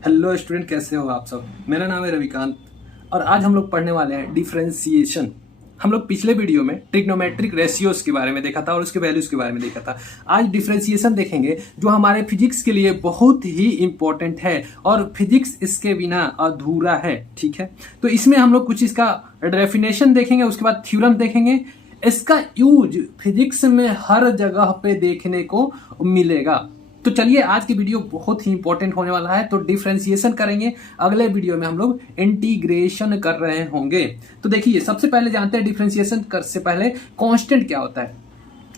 Hello student, कैसे हो आप सब। मेरा नाम है रविकांत और आज हम लोग पढ़ने वाले हैं डिफरेंशिएशन। हम लोग पिछले वीडियो में ट्रिग्नोमेट्रिक रेशियोज के बारे में देखा था और उसके वैल्यूज के बारे में देखा था। आज डिफरेंशिएशन देखेंगे जो हमारे फिजिक्स के लिए बहुत ही इंपॉर्टेंट है और फिजिक्स इसके बिना अधूरा है। ठीक है, तो इसमें हम लोग कुछ इसका डेफिनेशन देखेंगे, उसके बाद थ्योरम देखेंगे। इसका यूज फिजिक्स में हर जगह पे देखने को मिलेगा। तो चलिए, आज की वीडियो बहुत ही इंपॉर्टेंट होने वाला है। तो डिफरेंशिएशन करेंगे, अगले वीडियो में हम लोग इंटीग्रेशन कर रहे होंगे। तो देखिए, सबसे पहले जानते हैं डिफरेंशिएशन कर से पहले कांस्टेंट क्या होता है।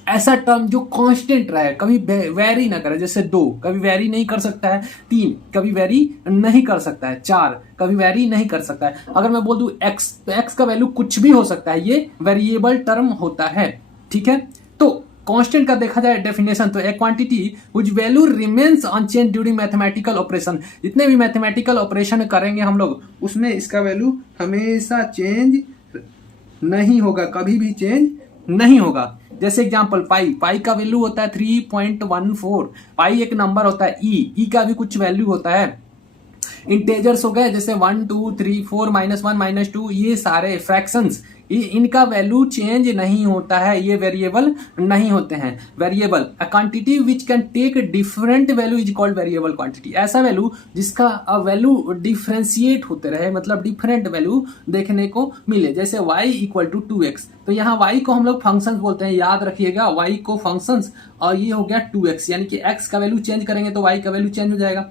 ऐसा टर्म जो कांस्टेंट रहे, कभी वेरी ना करे। जैसे 2 कभी वेरी नहीं कर सकता है, 3 कभी वेरी नहीं कर सकता है, 4 कभी वेरी नहीं कर सकता है। अगर मैं बोल दूं x, तो x का वैल्यू कुछ भी हो सकता है, ये वेरिएबल टर्म होता है। ठीक है, तो कांस्टेंट का देखा जाए डेफिनेशन, तो a quantity which value remains unchanged during mathematical operation. जितने भी मैथमेटिकल ऑपरेशन करेंगे हम लोग, उसमें इसका वैल्यू हमेशा चेंज नहीं होगा, कभी भी चेंज नहीं होगा। जैसे एग्जांपल पाई का वैल्यू होता है 3.14। पाई एक नंबर होता है। ई का भी कुछ वैल्यू होता है। इंटेजर्स हो गए जैसे 1 2 3 4 -1 -2, ये सारे फ्रैक्शंस, इनका वैल्यू चेंज नहीं होता है, ये वेरिएबल नहीं होते हैं। Variable a quantity which can take different value is called variable quantity. ऐसा वैल्यू जिसका वैल्यू डिफरेंशिएट होते रहे, मतलब डिफरेंट वैल्यू देखने को मिले। जैसे y = 2x, तो यहाँ y को हम लोग फंक्शन बोलते हैं, याद रखिएगा, y को फंक्शंस, और ये हो गया 2x, यानी कि x का वैल्यू चेंज करेंगे तो y का वैल्यू चेंज हो जाएगा।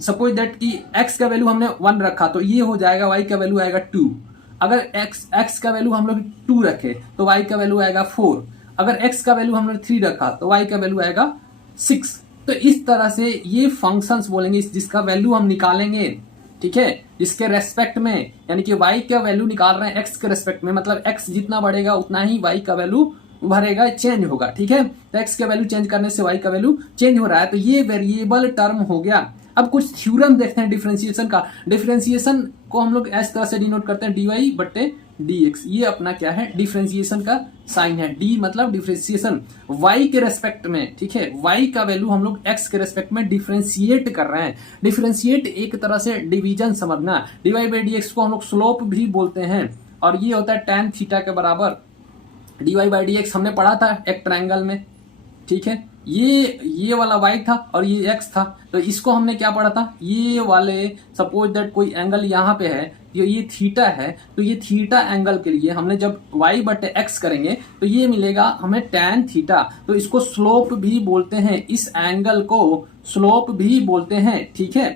सपोज दैट कि x का वैल्यू हमने 1 रखा तो ये हो जाएगा, y का वैल्यू आएगा 2। अगर x का वैल्यू हम लोग 2 रखे तो y का वैल्यू आएगा 4। अगर x का वैल्यू हमने 3 रखा तो y का वैल्यू आएगा 6। तो इस तरह से ये फंक्शंस बोलेंगे जिसका वैल्यू हम निकालेंगे। ठीक है, इसके रेस्पेक्ट में, यानी कि y का वैल्यू निकाल रहे हैं x के रेस्पेक्ट में, मतलब x जितना बढ़ेगा उतना ही y का वैल्यू भरेगा, चेंज होगा। ठीक है, तो x का वैल्यू चेंज करने से y का वैल्यू चेंज हो रहा है, तो ये वेरिएबल टर्म हो गया। अब कुछ थ्योरम देखते हैं डिफरेंशिएशन का। डिफरेंशिएशन को हम लोग इस तरह से डिनोट करते हैं, dy/dx। ये अपना क्या है, डिफरेंशिएशन का साइन है। डी मतलब डिफरेंशिएशन, y के रेस्पेक्ट में। ठीक है, y का वैल्यू हम लोग x के रेस्पेक्ट में डिफरेंशिएट कर रहे हैं। डिफरेंशिएट एक तरह से डिवीजन समझना। dy/dx को हम लोग स्लोप भी बोलते हैं, और ये होता है tan थीटा के बराबर। dy/dx हमने पढ़ा था एक ट्रायंगल में। ठीक है, ये वाला y था और ये x था, तो इसको हमने क्या पढ़ा था, ये वाले, सपोज दैट कोई एंगल यहाँ पे है, ये थीटा है, तो ये थीटा एंगल के लिए हमने जब y/x करेंगे तो ये मिलेगा हमें tan थीटा। तो इसको स्लोप भी बोलते हैं, इस एंगल को स्लोप भी बोलते हैं। ठीक है,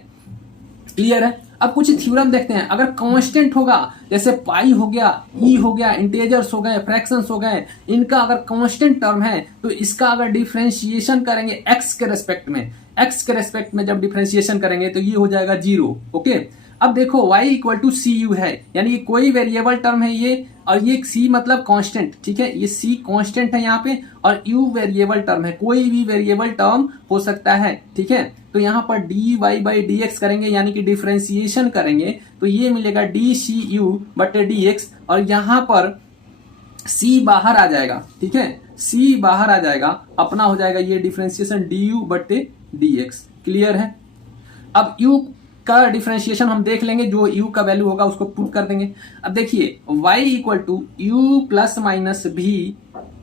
क्लियर है। अब कुछ थ्योरम देखते हैं। अगर कांस्टेंट होगा, जैसे पाई हो गया, ई हो गया, इंटेजर्स हो गए, फ्रैक्शंस हो गए, इनका अगर कांस्टेंट टर्म है तो इसका अगर डिफरेंशिएशन करेंगे x के रेस्पेक्ट में, x के रेस्पेक्ट में जब डिफरेंशिएशन करेंगे तो ये हो जाएगा 0। ओके, अब देखो y = cu है, यानी कि कोई वेरिएबल टर्म है ये, और ये c मतलब कांस्टेंट। ठीक है, ये c कांस्टेंट है यहाँ पे, और u वेरिएबल टर्म है, कोई भी वेरिएबल टर्म हो सकता है। ठीक है, तो यहाँ पर dy/dx करेंगे, यानी कि डिफरेंशिएशन करेंगे, तो ये मिलेगा dcu/dx, और यहाँ पर c बाहर आ जाएगा। ठीक है, c बाहर आ जाएगा, अपना हो जाएगा ये डिफरेंशिएशन du/dx। क्लियर है। अब u का डिफरेंशिएशन हम देख लेंगे, जो u का वैल्यू होगा उसको पुट कर देंगे। अब देखिए, y = u ± v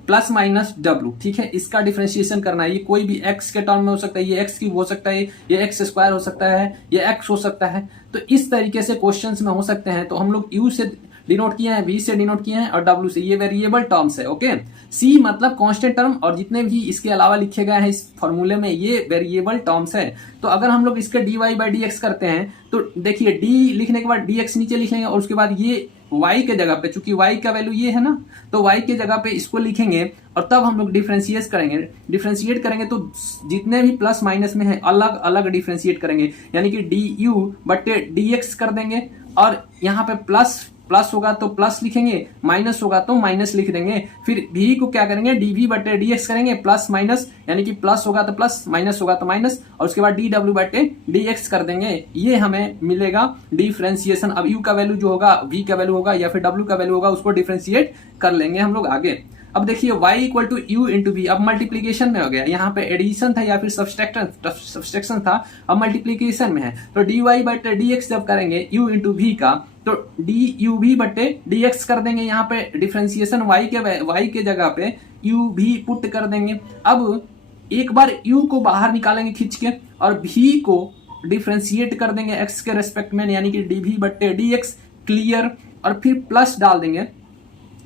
± w। ठीक है, इसका डिफरेंशिएशन करना है। ये कोई भी x के टर्म में हो सकता है, ये x क्यूब हो सकता है, ये x² हो सकता है, ये x हो सकता है। तो इस तरीके से क्वेश्चंस में हो सकते हैं। तो हम लोग u से डिनोट किए हैं, v से डिनोट किए हैं, और w से। ये वेरिएबल टर्म्स है। ओके, c मतलब कांस्टेंट टर्म, और जितने भी इसके अलावा लिखे गए हैं इस फॉर्मूले में, ये वेरिएबल टर्म्स है। तो अगर हम लोग इसके dy/dx करते हैं तो देखिए, d लिखने के बाद dx नीचे लिख लेंगे, और उसके बाद ये y के जगह पे, चूंकि y का वैल्यू ये है ना, तो y के जगह पे इसको लिखेंगे, और तब हम लोग डिफरेंशिएट करेंगे तो जितने भी प्लस माइनस में है अलग अलग डिफरेंशिएट करेंगे, यानी कि du/dx कर देंगे, और यहाँ पे प्लस होगा तो प्लस लिखेंगे, माइनस होगा तो माइनस लिख देंगे। फिर v को क्या करेंगे, dv/dx करेंगे, प्लस माइनस, यानी कि प्लस होगा तो प्लस, माइनस होगा तो माइनस, और उसके बाद dw/dx कर देंगे। ये हमें मिलेगा डिफरेंशिएशन। अब u का वैल्यू जो होगा, v का वैल्यू होगा, या फिर w का वैल्यू होगा, उसको डिफरेंशिएट कर लेंगे हम लोग आगे। अब देखिए y equal to u into v, अब मल्टीप्लीकेशन में हो गया, यहाँ पे एडिशन था या फिर सब्सट्रैक्शन था, अब मल्टीप्लीकेशन में है। तो dy बटे dx जब करेंगे u इंटू वी का, तो duv बटे dx कर देंगे, यहाँ पे डिफ्रेंसिएशन y के जगह पे uv पुट कर देंगे। अब एक बार u को बाहर निकालेंगे खींच के और v को डिफ्रेंशिएट कर देंगे x के रेस्पेक्ट में, यानी कि dv बटे dx, क्लियर। और फिर प्लस डाल देंगे,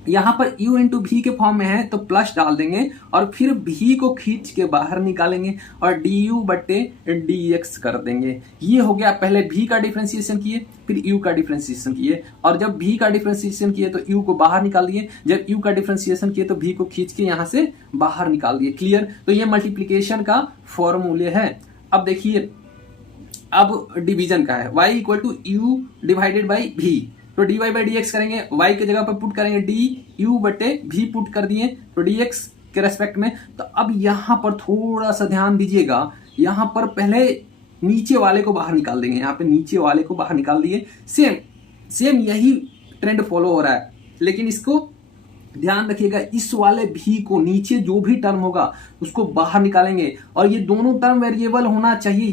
यहां पर u इंटू वी के फॉर्म में है तो प्लस डाल देंगे और फिर v को खींच के बाहर निकालेंगे और du बटे dx कर देंगे। ये हो गया, पहले v का डिफ्रेंसिएशन किए फिर u का डिफ्रेंसिएशन किए, और जब v का डिफ्रेंसिएशन किए तो u को बाहर निकाल दिए, जब u का डिफ्रेंसिएशन किए तो v को खींच के यहां से बाहर निकाल दिए, क्लियर। तो ये मल्टीप्लीकेशन का फॉर्मूले है। अब देखिए, अब डिवीजन का है, y equal to u divided by v, तो dy बाई dx करेंगे, y के जगह पर पुट करेंगे du बटे v पुट कर दिए तो dx के रेस्पेक्ट में। तो अब यहां पर थोड़ा सा ध्यान दीजिएगा, यहां पर पहले नीचे वाले को बाहर निकाल देंगे, यहाँ पे नीचे वाले को बाहर निकाल दिए। सेम यही ट्रेंड फॉलो हो रहा है, लेकिन इसको ध्यान रखिएगा, इस वाले भी को नीचे जो भी टर्म होगा उसको बाहर निकालेंगे और ये दोनों टर्म वेरिएबल होना चाहिए,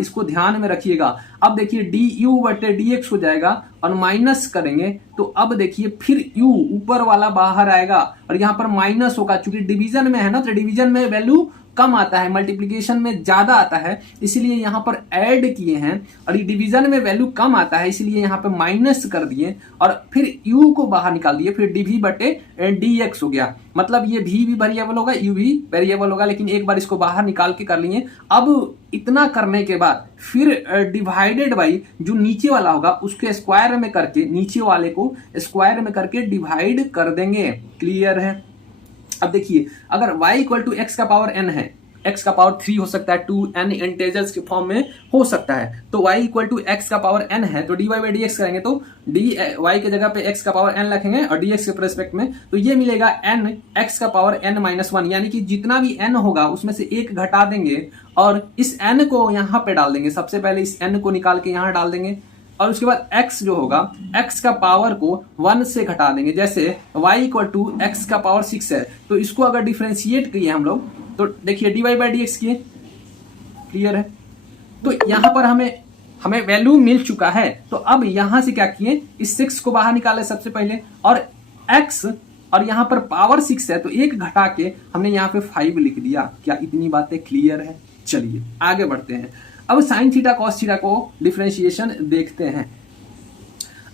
इसको ध्यान में रखिएगा। अब देखिए du बटे dx हो जाएगा और माइनस करेंगे तो अब देखिए फिर u ऊपर वाला बाहर आएगा और यहाँ पर माइनस होगा, चूंकि डिवीजन में है ना, तो डिवीजन में वैल्यू कम आता है, मल्टीप्लिकेशन में ज्यादा आता है, इसलिए यहाँ पर ऐड किए हैं, और ये डिवीजन में वैल्यू कम आता है इसलिए यहाँ पे माइनस कर दिए और फिर u को बाहर निकाल दिए, फिर dv बटे dx हो गया। मतलब ये v भी वेरिएबल होगा, u भी वेरिएबल होगा, लेकिन एक बार इसको बाहर निकाल के कर लिए। अब इतना करने के बाद फिर डिवाइडेड बाई जो नीचे वाला होगा उसके स्क्वायर में करके, नीचे वाले को स्क्वायर में करके डिवाइड कर देंगे, क्लियर है। अब देखिए, अगर y इक्वल टू एक्स का पावर n है, x का पावर 3 हो सकता है, 2n इंटेजर्स के फॉर्म में हो सकता है, तो y इक्वल टू एक्स का पावर n है, तो dy बाई dx करेंगे तो y के जगह पे x का पावर n रखेंगे और dx के रेस्पेक्ट में, तो ये मिलेगा n x का पावर n माइनस 1, यानी कि जितना भी n होगा उसमें से एक घटा देंगे और इस n को यहाँ पे डाल देंगे। सबसे पहले इस n को निकाल के यहाँ डाल देंगे और उसके बाद x जो होगा, x का पावर को 1 से घटा देंगे। जैसे y इक्वल टू एक्स का पावर 6 है, तो इसको अगर डिफ्रेंशिएट किए हम लोग तो देखिए dy बाई dx किए, क्लियर है। तो यहाँ पर हमें वैल्यू मिल चुका है, तो अब यहाँ से क्या किए, इस 6 को बाहर निकाले सबसे पहले, और x और यहाँ पर पावर 6 है तो एक घटा के हमने यहाँ पे 5 लिख दिया। क्या इतनी बातें क्लियर है? चलिए आगे बढ़ते हैं। अब साइन थीटा कॉस थीटा को डिफरेंशिएशन देखते हैं।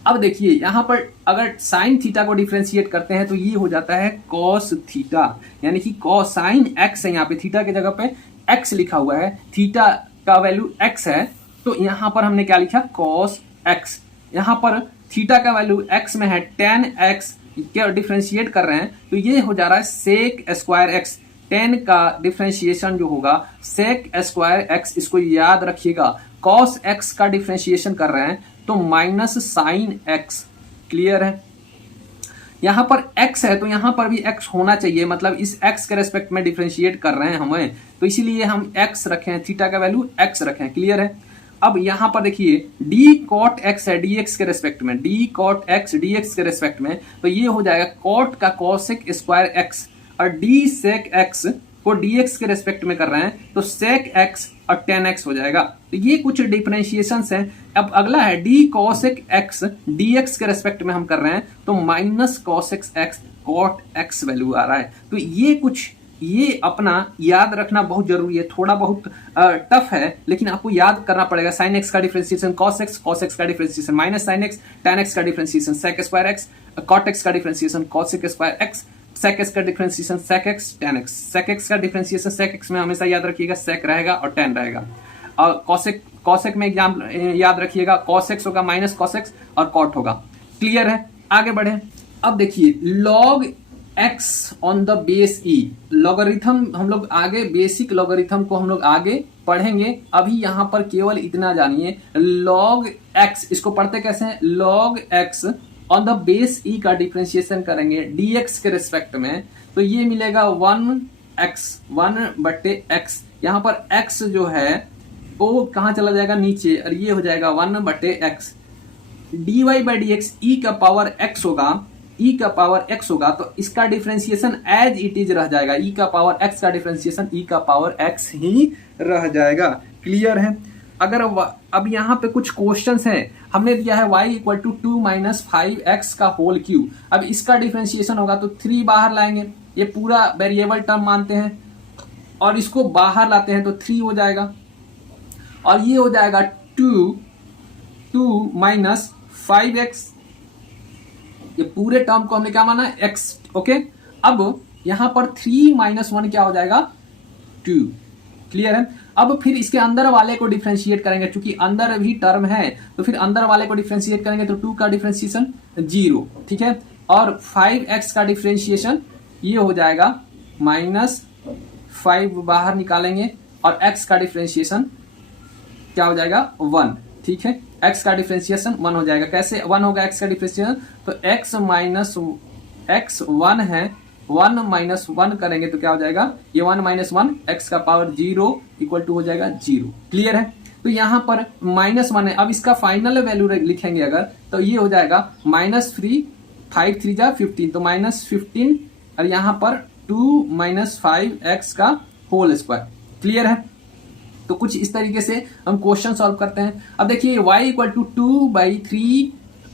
अब देखिए यहाँ पर अगर साइन थीटा को डिफरेंशिएट करते हैं तो ये हो जाता है कॉस थीटा, यानी कि कॉसाइन एक्स है, यहाँ पे थीटा की जगह पे एक्स लिखा हुआ है, थीटा का वैल्यू एक्स है, तो यहाँ पर हमने क्या लिखा, कॉस एक्स। यहाँ पर थीटा का वैल्यू एक्स में है, tan एक्स क्या डिफरेंशिएट कर रहे हैं तो ये हो जा रहा है सेक स्क्वायर एक्स। 10 का डिफरेंशिएशन जो होगा सेक स्क्वायर एक्स, इसको याद रखिएगा। कॉस एक्स का डिफरेंशिएशन कर रहे हैं तो माइनस साइन एक्स, क्लियर है। यहां पर x है तो यहां पर भी x होना चाहिए, मतलब इस x के रेस्पेक्ट में डिफरेंशिएट कर रहे हैं हमें, तो इसीलिए हम x रखें, थीटा का वैल्यू x रखें, क्लियर है। अब यहां पर देखिए d cot x है dx के रेस्पेक्ट में, d cot x dx के रेस्पेक्ट में, तो ये हो जाएगा cot का cosec स्क्वायर x, और d sec x को dx के रेस्पेक्ट में कर रहे हैं तो sec x और tan x हो जाएगा। तो ये कुछ डिफरेंशिएशंस हैं। अब अगला है d cosec x dx के रेस्पेक्ट में हम कर रहे हैं तो minus cosec x cot x value आ रहा है। तो ये अपना याद रखना बहुत जरूरी है, थोड़ा बहुत टफ है लेकिन आपको याद करना पड़ेगा। साइन एक्स का डिफरेंशिएशन cos x का differentiation minus sine x, tan x का differentiation sec square x, cot x का differentiation cosec square x, sec x का differentiation sec x tan x। sec x का डिफरेंशिएशन sec x में हमेशा याद रखिएगा sec रहेगा और tan रहेगा, और cosec में एग्जाम याद रखिएगा cos x होगा माइनस cos x और cot होगा, क्लियर है। आगे बढ़े। अब देखिए log x on the base e, logarithm हम लोग आगे, बेसिक लॉगरिथम को हम लोग आगे पढ़ेंगे, अभी यहां पर केवल इतना जानिए log x, इसको पढ़ते कैसे हैं, log x on the base e का डिफरेंशिएशन करेंगे dx के रेस्पेक्ट में, तो ये मिलेगा 1 बटे x। यहाँ पर x जो है वो कहाँ चला जाएगा, नीचे, और ये हो जाएगा 1 बटे x। dy by dx e का पावर x होगा, ई का पावर एक्स होगा तो इसका डिफरेंशिएशन एज इट इज रह जाएगा, ई का पावर एक्स का डिफरेंशिएशन ई का पावर एक्स ही रह जाएगा। क्लियर है। अगर अब यहाँ पे कुछ क्वेश्चंस हैं, हमने दिया है y equal to 2 minus 5x का होल क्यूब। अब इसका डिफरेंशिएशन होगा तो 3 बाहर लाएंगे, ये पूरा वेरिएबल टर्म मानते हैं और इसको बाहर लाते हैं तो 3 हो जाएगा और ये हो जाएगा 2 माइनस 5x, ये पूरे टर्म को हमने क्या माना x। ओके, अब यहां पर 3 माइनस 1 क्या हो जाएगा 2। क्लियर है। अब फिर इसके अंदर वाले को डिफरेंशिएट करेंगे, क्योंकि अंदर भी टर्म है तो फिर अंदर वाले को डिफरेंशिएट करेंगे तो 2 का डिफरेंशिएशन 0, ठीक है। और 5x का डिफरेंशिएशन ये हो जाएगा -5 बाहर निकालेंगे और x का डिफरेंशिएशन क्या हो जाएगा 1, ठीक है। x का डिफरेंशिएशन 1 हो जाएगा। कैसे 1 होगा x का डिफरेंशिएशन, तो x माइनस x 1 है, 1 माइनस 1 करेंगे तो क्या हो जाएगा, ये 1 माइनस 1 x का पावर 0 इक्वल टू हो जाएगा 0। क्लियर है। तो यहाँ पर -1 है। अब इसका फाइनल वैल्यू लिखेंगे अगर तो ये हो जाएगा -3 5 3 जा 15, तो -15 और यहाँ पर 2 माइनस 5x का होल स्क्वायर। क्लियर है। तो कुछ इस तरीके से हम क्वेश्चन सॉल्व करते हैं। अब देखिए y equal to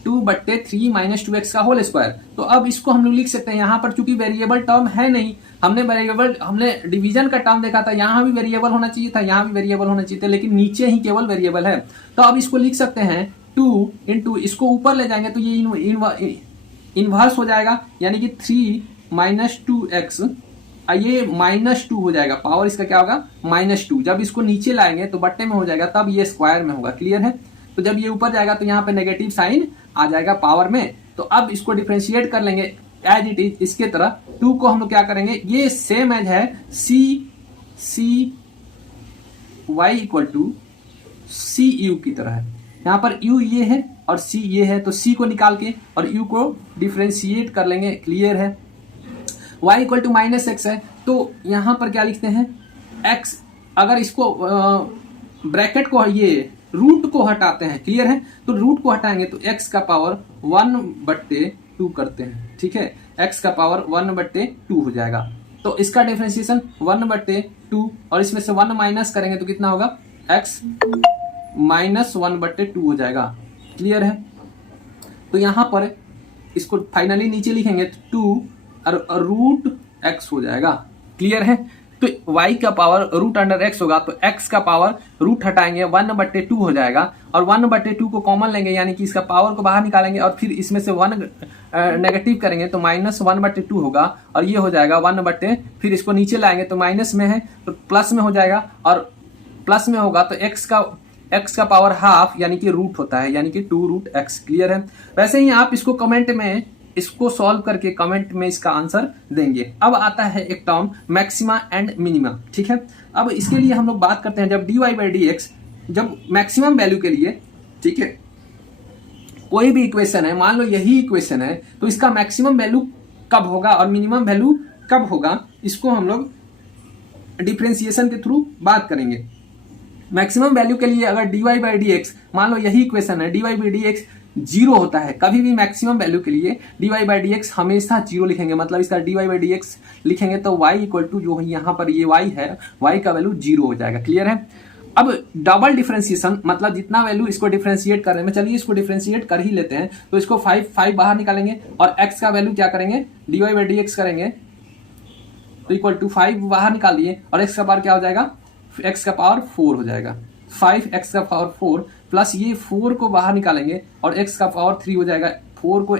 2/3 minus 2x का होल स्क्वायर, तो अब इसको हम लोग लिख सकते हैं यहाँ पर, चूंकि वेरिएबल टर्म है नहीं, हमने डिवीजन का टर्म देखा था, यहाँ भी वेरिएबल होना चाहिए था, यहाँ भी वेरिएबल होना चाहिए था, लेकिन नीचे ही केवल वेरिएबल है। तो अब इसको लिख सकते हैं 2 इंटू, इसको ऊपर ले जाएंगे तो ये इनवर्स हो जाएगा, यानी कि 3 माइनस 2x, ये -2 हो जाएगा, पावर इसका क्या होगा -2। जब इसको नीचे लाएंगे तो बट्टे में हो जाएगा, तब ये स्क्वायर में होगा। क्लियर है। तो जब ये ऊपर जाएगा तो यहाँ पे नेगेटिव साइन आ जाएगा पावर में। तो अब इसको डिफरेंशिएट कर लेंगे एज इट इज इसके तरह। 2 को हम लोग क्या करेंगे, ये सेम एज है c y equal to c u की तरह है। यहाँ पर u ये है और c ये है, तो c को निकाल के और u को डिफरेंशिएट कर लेंगे। क्लियर है। y इक्वल टू -x है, तो यहाँ पर क्या लिखते हैं x, अगर इसको ब्रैकेट को ये रूट को हटाते हैं। क्लियर है। तो रूट को हटाएंगे तो x का पावर 1/2 करते हैं, ठीक है। x का पावर 1/2 हो जाएगा। तो इसका डिफरेंशिएशन 1/2 और इसमें से 1 माइनस करेंगे तो कितना होगा, x -1/2 हो जाएगा। क्लियर है। तो यहां पर इसको फाइनली नीचे लिखेंगे तो 2 और रूट x हो जाएगा। क्लियर है। तो y का पावर रूट अंडर x होगा, तो x का पावर रूट हटाएंगे 1/2 हो जाएगा और 1/2 को कॉमन लेंगे, यानी कि इसका पावर को बाहर निकालेंगे और फिर इसमें से 1 नेगेटिव करेंगे तो -1/2 होगा और ये हो जाएगा 1/, फिर इसको नीचे लाएंगे तो माइनस में है तो प्लस में हो जाएगा और प्लस में होगा तो x का पावर हाफ यानी कि रूट होता है, यानी कि 2√x। क्लियर है। वैसे ही आप इसको कमेंट में इसको सॉल्व करके कमेंट में इसका आंसर देंगे। अब आता है एक टर्म मैक्सिमा एंड मिनिमा, ठीक है। अब इसके लिए हम लोग बात करते हैं, जब dy/dx जब मैक्सिमम वैल्यू के लिए, ठीक है, कोई भी इक्वेशन है, मान लो यही इक्वेशन है, तो इसका मैक्सिमम वैल्यू कब होगा और मिनिमम वैल्यू कब होगा, इसको हम लोग डिफरेंशिएशन के थ्रू बात करेंगे। मैक्सिमम वैल्यू के लिए अगर dy/dx, मान लो यही इक्वेशन है, dy/dx 0 होता है, कभी भी मैक्सिमम वैल्यू के लिए dy/dx हमेशा 0 लिखेंगे, मतलब इसका dy/dx लिखेंगे तो y इक्वल टू जो यहाँ पर ये y है, y का वैल्यू 0 हो जाएगा। क्लियर है। अब डबल डिफरेंशिएशन मतलब जितना वैल्यू इसको डिफरेंशिएट कर रहे हैं, चलिए इसको डिफरेंशिएट कर ही लेते हैं, तो इसको 5 बाहर निकालेंगे और x का वैल्यू क्या करेंगे, dy/dx करेंगे तो इक्वल टू 5 बाहर निकाल दिए और x का पावर क्या हो जाएगा, x का पावर 4 हो जाएगा। 5x का पावर 4 प्लस ये 4 को बाहर निकालेंगे और x का पावर 3 हो जाएगा। 4 को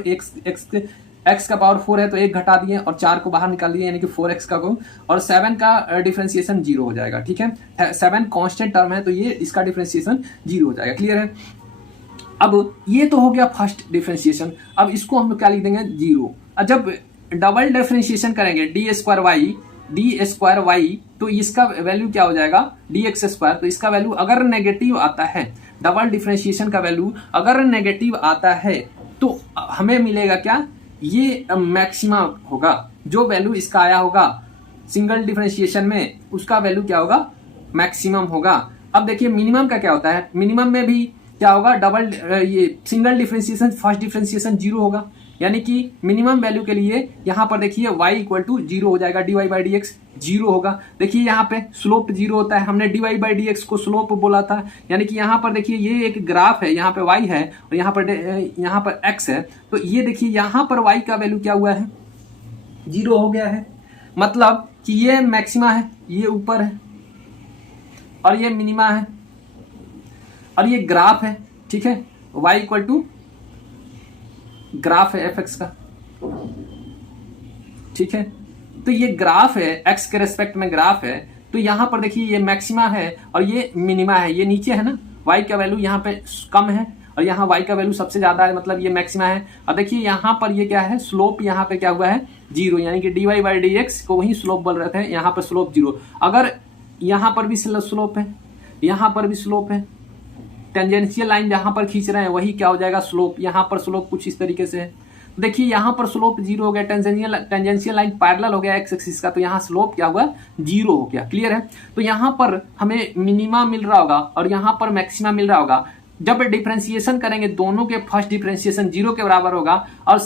x का पावर 4 है तो 1 घटा दिए और 4 को बाहर निकाल दिए, यानी कि 4x का को, और 7 का डिफरेंशिएशन 0 हो जाएगा। ठीक है, 7 कांस्टेंट टर्म है तो ये इसका डिफरेंशिएशन 0 हो जाएगा। क्लियर है। अब ये तो हो गया फर्स्ट डिफरेंशिएशन। अब इसको हम लोग क्या लिख देंगे, 0। जब डबल डिफरेंशिएशन करेंगे डी स्क्वायर वाई तो इसका वैल्यू क्या हो जाएगा, dx²। तो इसका वैल्यू अगर नेगेटिव आता है, डबल डिफरेंशिएशन का वैल्यू अगर नेगेटिव आता है तो हमें मिलेगा क्या, ये मैक्सिमा होगा। जो वैल्यू इसका आया होगा सिंगल डिफरेंशिएशन में, उसका वैल्यू क्या होगा, मैक्सिमम होगा। अब देखिए मिनिमम का क्या होता है, मिनिमम में भी क्या होगा, डबल ये सिंगल डिफरेंशिएशन फर्स्ट डिफरेंशिएशन 0 होगा। यानी कि मिनिमम वैल्यू के लिए यहाँ पर देखिए y इक्वल टू 0 हो जाएगा, dy बाई डी एक्स 0 होगा। देखिए यहाँ पे स्लोप 0 होता है, हमने dy बाई डी एक्स को स्लोप बोला था। यानी कि यहाँ पर देखिए ये एक ग्राफ है, यहाँ पे y है और यहाँ पर x है। तो ये देखिए यहाँ पर y का वैल्यू क्या हुआ है, 0 हो गया है। मतलब कि ये मैक्सिमा है, ये ऊपर है और ये मिनिमा है और ये ग्राफ है, ठीक है। y इक्वल टू ग्राफ है fx का, ठीक है। तो ये ग्राफ है, x के रेस्पेक्ट में ग्राफ है। तो यहां पर देखिए ये मैक्सिमा है और ये मिनिमा है, ये नीचे है ना, y का वैल्यू यहाँ पे कम है और यहाँ y का वैल्यू सबसे ज्यादा है, मतलब ये मैक्सिमा है। और देखिए यहाँ पर ये क्या है, स्लोप यहाँ पे क्या हुआ है, 0, यानी कि dy बाई डी एक्स को वही स्लोप बोल रहे थे, यहाँ पर स्लोप 0। अगर यहाँ पर भी स्लोप है, यहाँ पर भी स्लोप है, टेंजेंशियल लाइन जहां पर खींच रहे हैं वही क्या हो जाएगा, स्लोप। यहाँ पर स्लोप कुछ इस तरीके से है। देखिए यहाँ पर स्लोप 0 हो गया, टेंजेंशियल लाइन पैरेलल हो गया एक्स एक्सिस का, तो यहाँ स्लोप क्या हुआ, 0 हो गया। क्लियर है। तो यहाँ पर हमें मिनिमा मिल रहा होगा और यहाँ पर मैक्सिमा मिल रहा होगा। जब डिफरेंशिएशन करेंगे दोनों के फर्स्ट डिफरेंशिएशन 0 के बराबर होगा और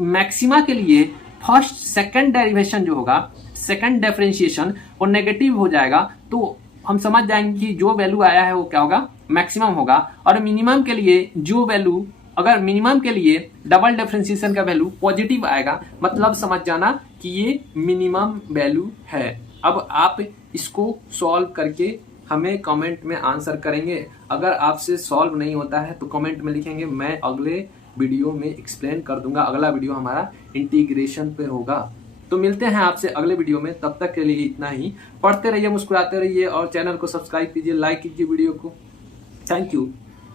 मैक्सिमा के लिए फर्स्ट सेकंड डेरिवेशन जो होगा, सेकंड डिफरेंशिएशन वो नेगेटिव हो जाएगा। तो हम समझ जाएंगे कि जो वैल्यू आया है वो क्या होगा, मैक्सिमम होगा। और मिनिमम के लिए जो वैल्यू, अगर मिनिमम के लिए डबल डिफरेंशिएशन का वैल्यू पॉजिटिव आएगा, मतलब समझ जाना कि ये मिनिमम वैल्यू है। अब आप इसको सॉल्व करके हमें कमेंट में आंसर करेंगे। अगर आपसे सॉल्व नहीं होता है तो कमेंट में लिखेंगे, मैं अगले वीडियो में एक्सप्लेन कर दूंगा। अगला वीडियो हमारा इंटीग्रेशन पे होगा। तो मिलते हैं आपसे अगले वीडियो में, तब तक के लिए इतना ही। पढ़ते रहिए, मुस्कुराते रहिए और चैनल को सब्सक्राइब कीजिए, लाइक कीजिए वीडियो को। Thank you.